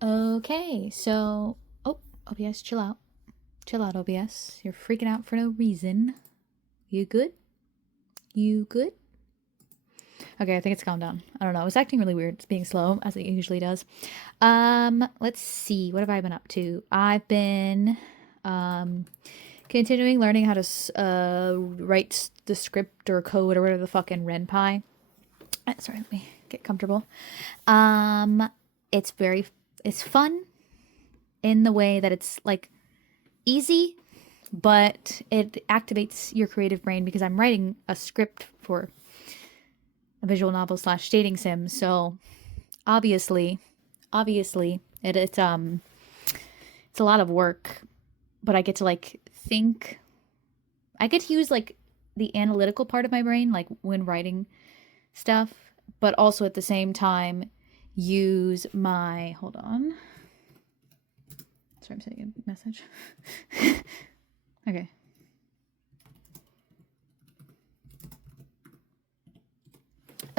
Okay, so OBS, chill out. Chill out, OBS. You're freaking out for no reason. You good? You good? Okay, I think it's calmed down. I don't know. It's acting really weird. It's being slow, as it usually does. Let's see. What have I been up to? I've been continuing learning how to write the script or code or whatever the fuck in RenPy. Sorry, let me get comfortable. Um, it's very it's fun in the way that it's like easy, but it activates your creative brain because I'm writing a script for a visual novel slash dating sim. So obviously, it's a lot of work, but I get to like think. I get to use like the analytical part of my brain, like when writing stuff, but also at the same time use my hold on. Sorry, I'm sending a message. Okay.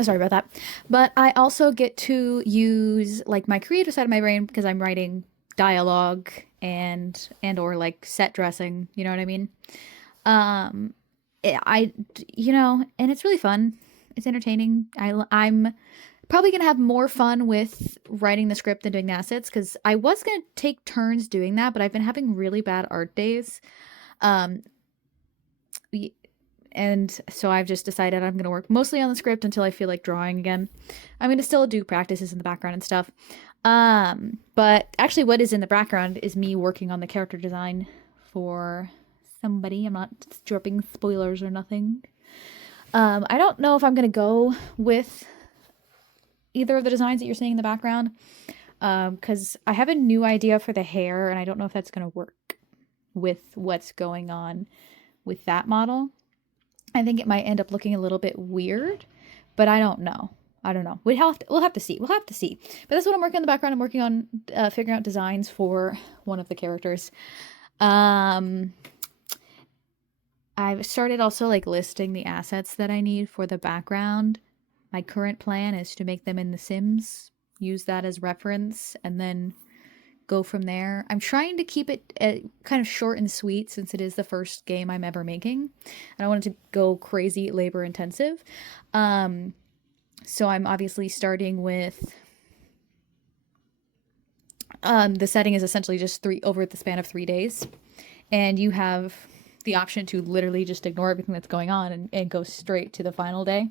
Sorry about that. But I also get to use like my creative side of my brain because I'm writing dialogue and or like set dressing, you know what I mean? Um I and it's really fun. It's entertaining. I'm probably going to have more fun with writing the script than doing the assets cuz I was going to take turns doing that, but I've been having really bad art days. Um and so I've just decided I'm going to work mostly on the script until I feel like drawing again. I'm going to still do practices in the background and stuff. But actually, what is in the background is me working on the character design for somebody. I'm not dropping spoilers or nothing. I don't know if I'm going to go with either of the designs that you're seeing in the background because I have a new idea for the hair, and I don't know if that's going to work with what's going on with that model. I think it might end up looking a little bit weird, but I don't know. I don't know. We'll have to see. We'll have to see. But that's what I'm working on in the background. I'm working on figuring out designs for one of the characters. Um, I've started also like listing the assets that I need for the background. My current plan is to make them in The Sims, use that as reference, and then go from there. I'm trying to keep it kind of short and sweet since it is the first game I'm ever making. I don't want it to go crazy labor intensive. So I'm obviously starting with the setting is essentially just three over the span of 3 days, and you have the option to literally just ignore everything that's going on and go straight to the final day,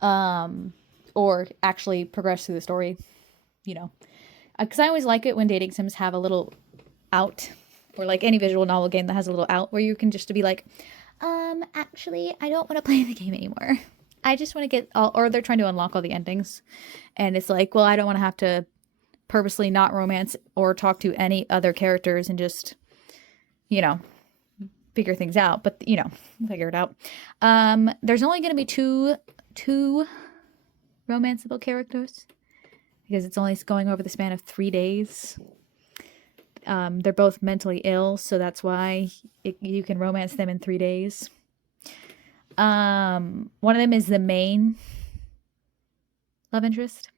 or actually progress through the story. You know, because I always like it when dating sims have a little out, or like any visual novel game that has a little out where you can just be like, actually, I don't want to play the game anymore. I just want to get all, or they're trying to unlock all the endings, and it's like, well, I don't want to have to purposely not romance or talk to any other characters and just, you know, figure things out. But we'll figure it out. There's only going to be two romanceable characters because it's only going over the span of 3 days. They're both mentally ill, so that's why you can romance them in 3 days. One of them is the main love interest.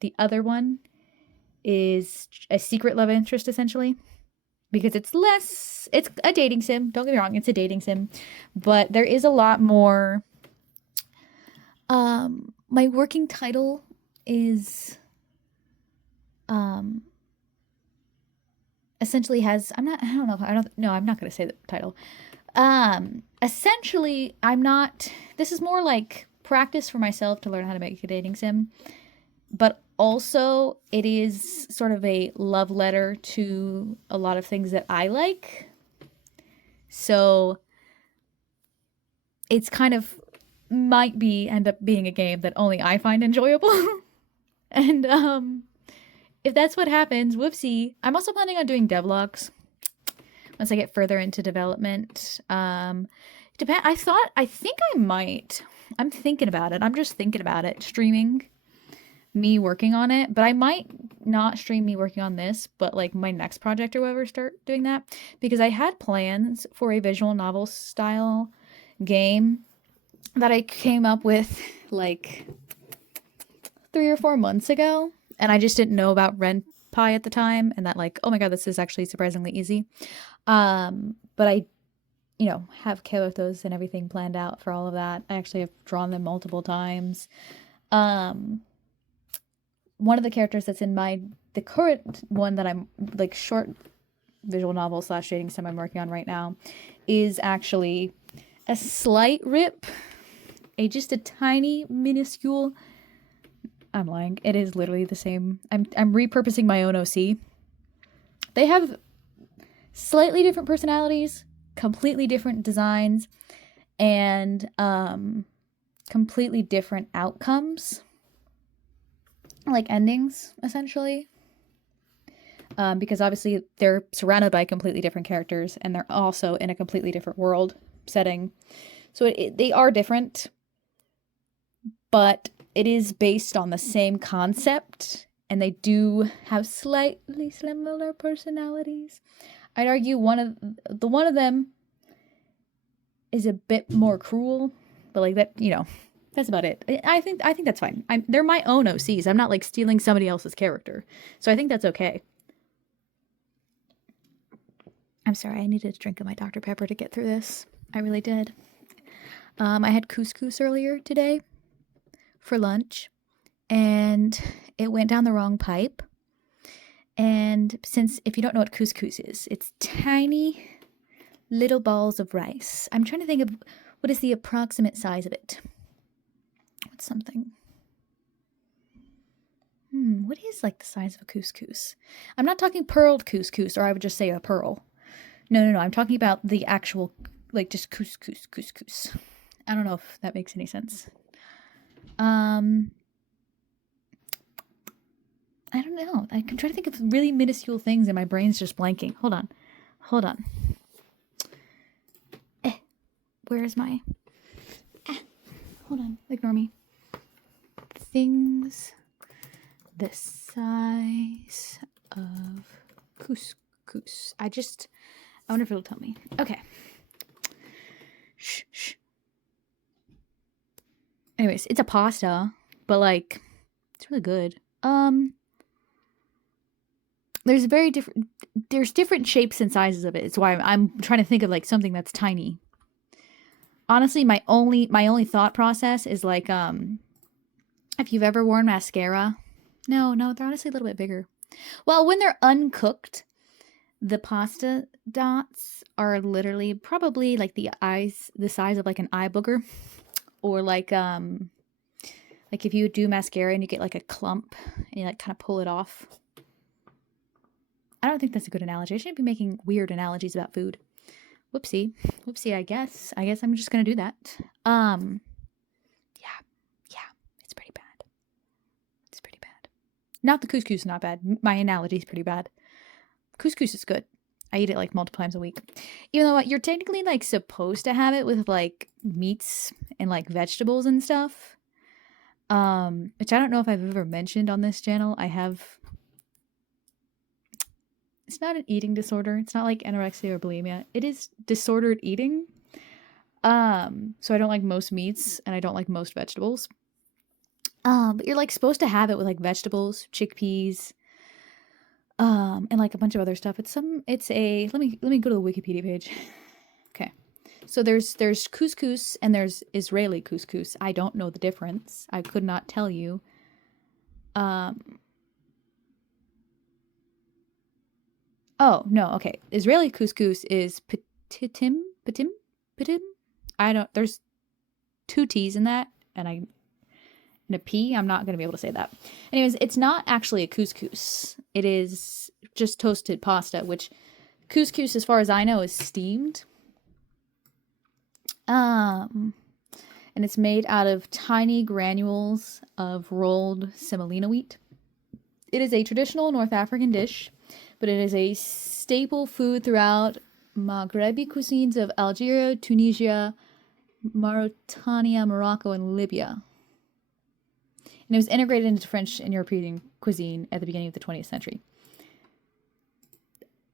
The other one is a secret love interest, essentially, because it's a dating sim. Don't get me wrong, it's a dating sim, but there is a lot more. My working title is essentially has I'm not gonna say the title. Essentially, I'm not. This is more like practice for myself to learn how to make a dating sim, but also it is sort of a love letter to a lot of things that I like. So it's kind of might be end up being a game that only I find enjoyable. And if that's what happens, whoopsie. I'm also planning on doing devlogs once I get further into development. I think I might. I'm thinking about it. I'm just thinking about it. Streaming me working on it, but I might not stream me working on this, but like my next project or whatever, start doing that because I had plans for a visual novel style game that I came up with like 3 or 4 months ago, and I just didn't know about pie at the time, and that like, oh my god, this is actually surprisingly easy. But I, have characters and everything planned out for all of that. I actually have drawn them multiple times. Um, one of the characters that's in the current one that I'm like short visual novel / dating sim I'm working on right now is actually a slight rip, just a tiny minuscule. I'm lying. It is literally the same. I'm repurposing my own OC. They have slightly different personalities, completely different designs, and completely different outcomes, like endings, essentially. Because obviously they're surrounded by completely different characters, and they're also in a completely different world setting. So they are different, but it is based on the same concept, and they do have slightly similar personalities. I'd argue one of them is a bit more cruel, but like that, that's about it. I think that's fine. They're my own OCs. I'm not like stealing somebody else's character, so I think that's okay. I'm sorry, I needed a drink of my Dr. Pepper to get through this. I really did. I had couscous earlier today for lunch, and it went down the wrong pipe. And since, if you don't know what couscous is, it's tiny little balls of rice. I'm trying to think of what is the approximate size of it. What's something? What is like the size of a couscous? I'm not talking pearled couscous, or I would just say a pearl. No. I'm talking about the actual, like, just couscous. I don't know if that makes any sense. I don't know. I can try to think of really minuscule things, and my brain's just blanking. Hold on. Where is my... hold on. Ignore me. Things the size of couscous. I wonder if it'll tell me. Okay. Shh. Anyways, it's a pasta, but like, it's really good. There's different shapes and sizes of it. It's why I'm trying to think of like something that's tiny. Honestly, my only thought process is like, if you've ever worn mascara. No, they're honestly a little bit bigger. Well, when they're uncooked, the pasta dots are literally probably like the size of like an eye booger, or like if you do mascara and you get like a clump and you like kind of pull it off. I don't think that's a good analogy. I shouldn't be making weird analogies about food. Whoopsie, I guess I'm just gonna do that. Yeah, it's pretty bad. Not the couscous is not bad. My analogy is pretty bad. Couscous is good. I eat it like multiple times a week. Even though you're technically like supposed to have it with like meats and like vegetables and stuff. Which I don't know if I've ever mentioned on this channel. It's not an eating disorder. It's not like anorexia or bulimia. It is disordered eating. So I don't like most meats and I don't like most vegetables. But you're like supposed to have it with like vegetables, chickpeas, and like a bunch of other stuff. Let me go to the Wikipedia page. Okay. So there's couscous and there's Israeli couscous. I don't know the difference. I could not tell you. Oh, no, okay. Israeli couscous is petitim. There's 2 T's in that, and a P. I'm not going to be able to say that. Anyways, it's not actually a couscous. It is just toasted pasta, which couscous, as far as I know, is steamed. And it's made out of tiny granules of rolled semolina wheat. It is a traditional North African dish, but it is a staple food throughout Maghrebi cuisines of Algeria, Tunisia, Mauritania, Morocco, and Libya. And it was integrated into French and European cuisine at the beginning of the 20th century.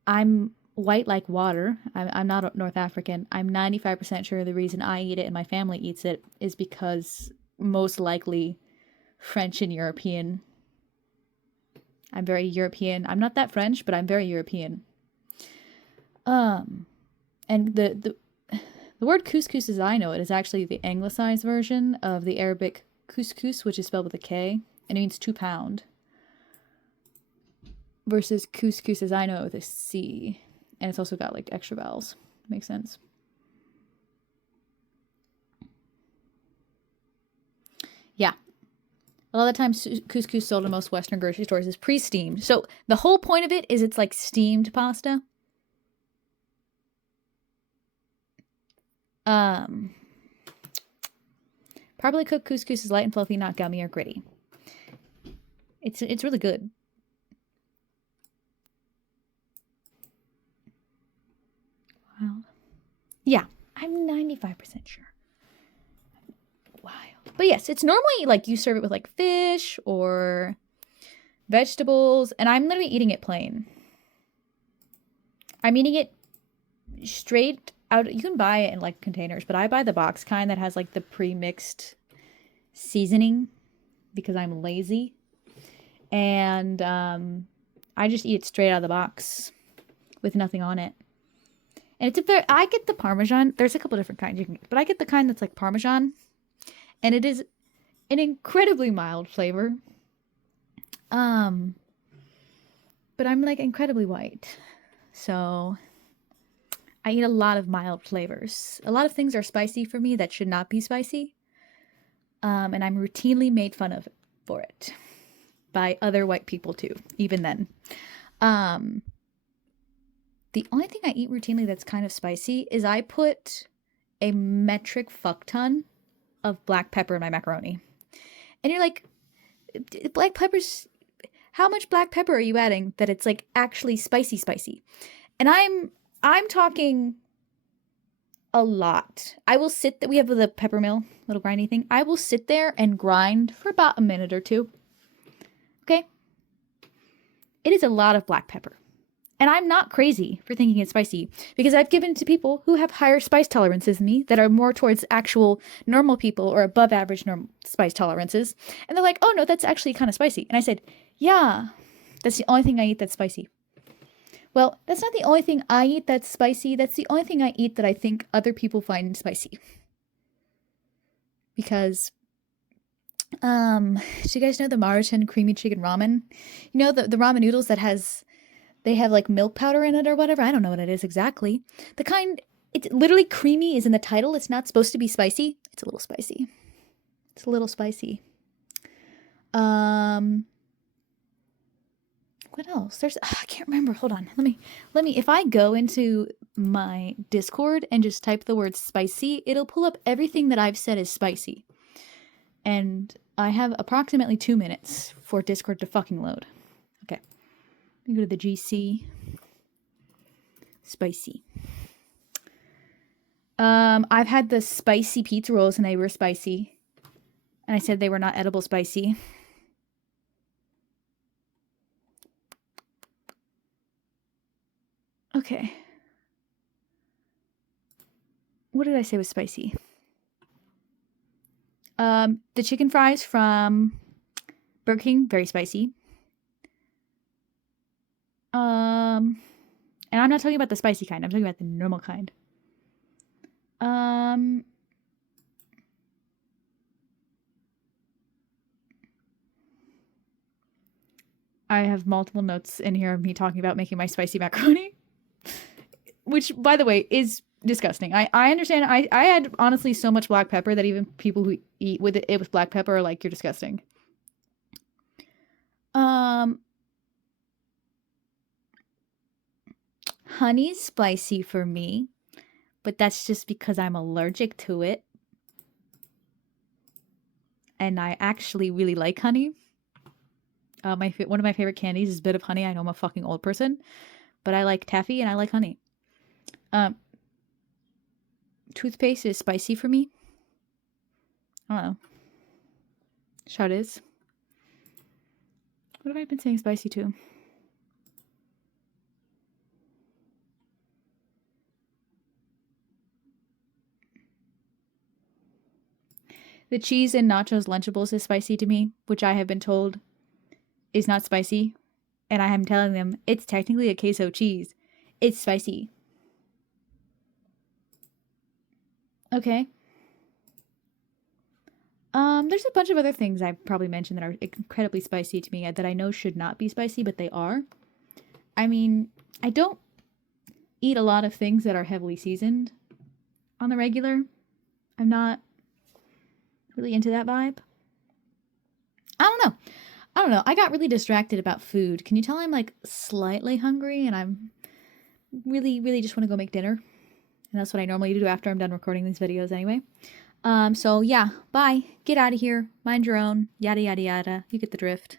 I'm white like water. I'm not North African. I'm 95% sure the reason I eat it and my family eats it is because most likely French and European. I'm very European. I'm not that French, but I'm very European. And the word couscous as I know it is actually the anglicized version of the Arabic couscous, which is spelled with a K, and it means 2 pound. Versus couscous as I know it with a C. And it's also got like extra vowels. Makes sense. Yeah. A lot of the times couscous sold in most Western grocery stores is pre-steamed. So the whole point of it is it's like steamed pasta. Properly cooked couscous is light and fluffy, not gummy or gritty. It's really good. Wild. Yeah, I'm 95% sure. Wild. But yes, it's normally like you serve it with like fish or vegetables, and I'm literally eating it plain. I'm eating it straight out. You can buy it in like containers, but I buy the box kind that has like the pre-mixed seasoning because I'm lazy. And I just eat it straight out of the box with nothing on it. And I get the Parmesan. There's a couple different kinds you can get, but I get the kind that's like Parmesan. And it is an incredibly mild flavor. But I'm like incredibly white. So I eat a lot of mild flavors. A lot of things are spicy for me that should not be spicy. And I'm routinely made fun of for it by other white people too, even then. The only thing I eat routinely that's kind of spicy is I put a metric fuck ton of black pepper in my macaroni. And you're like, black peppers, how much black pepper are you adding that it's like actually spicy? And I'm talking a lot. I will sit there, we have the pepper mill, little grindy thing. I will sit there and grind for about a minute or two. Okay? It is a lot of black pepper. And I'm not crazy for thinking it's spicy because I've given it to people who have higher spice tolerances than me that are more towards actual normal people or above average normal spice tolerances. And they're like, oh no, that's actually kind of spicy. And I said, yeah, that's the only thing I eat that's spicy. Well, that's not the only thing I eat that's spicy. That's the only thing I eat that I think other people find spicy. Because, do you guys know the Maruchan creamy chicken ramen? You know, the ramen noodles that they have like milk powder in it or whatever. I don't know what it is exactly. The kind, it's literally creamy is in the title. It's not supposed to be spicy. It's a little spicy. It's a little spicy. What else? I can't remember. Hold on. Let me, if I go into my Discord and just type the word spicy, it'll pull up everything that I've said is spicy. And I have approximately 2 minutes for Discord to fucking load. Okay. Let me go to the GC. Spicy. I've had the spicy pizza rolls and they were spicy. And I said they were not edible spicy. Okay. What did I say was spicy? The chicken fries from Burger King, very spicy. And I'm not talking about the spicy kind. I'm talking about the normal kind. I have multiple notes in here of me talking about making my spicy macaroni. Which, by the way, is disgusting. I understand. I had, honestly, so much black pepper that even people who eat with it with black pepper are like, you're disgusting. Honey's spicy for me, but that's just because I'm allergic to it. And I actually really like honey. One of my favorite candies is a bit of honey. I know I'm a fucking old person, but I like taffy and I like honey. Toothpaste is spicy for me. I don't know. Shout is. What have I been saying spicy to? The cheese in Nachos Lunchables is spicy to me, which I have been told is not spicy. And I am telling them it's technically a queso cheese. It's spicy. Okay. There's a bunch of other things I probably mentioned that are incredibly spicy to me that I know should not be spicy, but they are. I mean, I don't eat a lot of things that are heavily seasoned on the regular. I'm not really into that vibe. I don't know. I don't know. I got really distracted about food. Can you tell I'm like slightly hungry and I'm really, really just want to go make dinner? And that's what I normally do after I'm done recording these videos anyway. So yeah, bye. Get out of here. Mind your own. Yada, yada, yada. You get the drift.